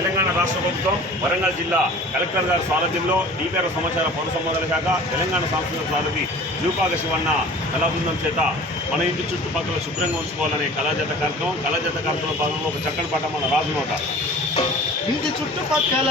తెలంగాణ రాష్ట్ర ప్రభుత్వం వరంగల్ జిల్లా కలెక్టర్ గారి సారథ్యంలో డీపీఆర్ సమాచార పౌర సంబంధాల శాఖ తెలంగాణ సాంస్కృతిక సారథి జూపాక శివన్న కళాబృందం చేత మన ఇంటి చుట్టుపక్కల శుభ్రంగా ఉంచుకోవాలనే కళాజత కార్యక్రమంలో భాగంగా ఒక చక్కని పాట మన రాజునోట. ఇంటి చుట్టుపక్కల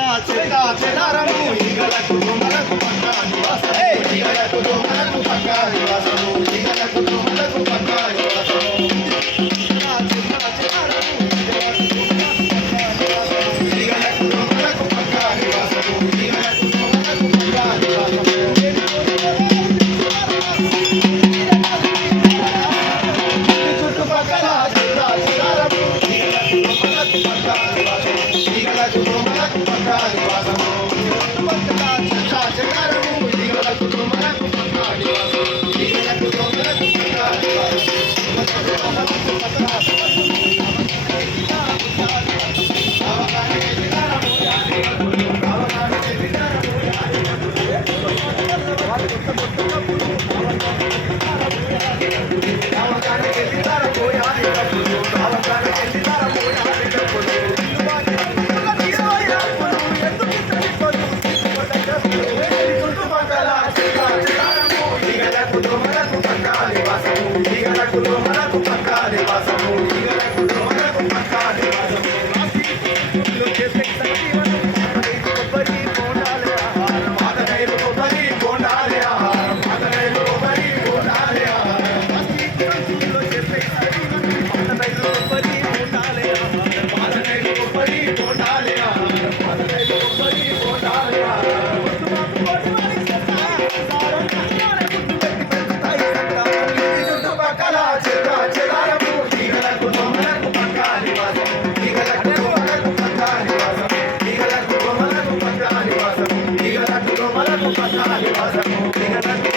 Gracias.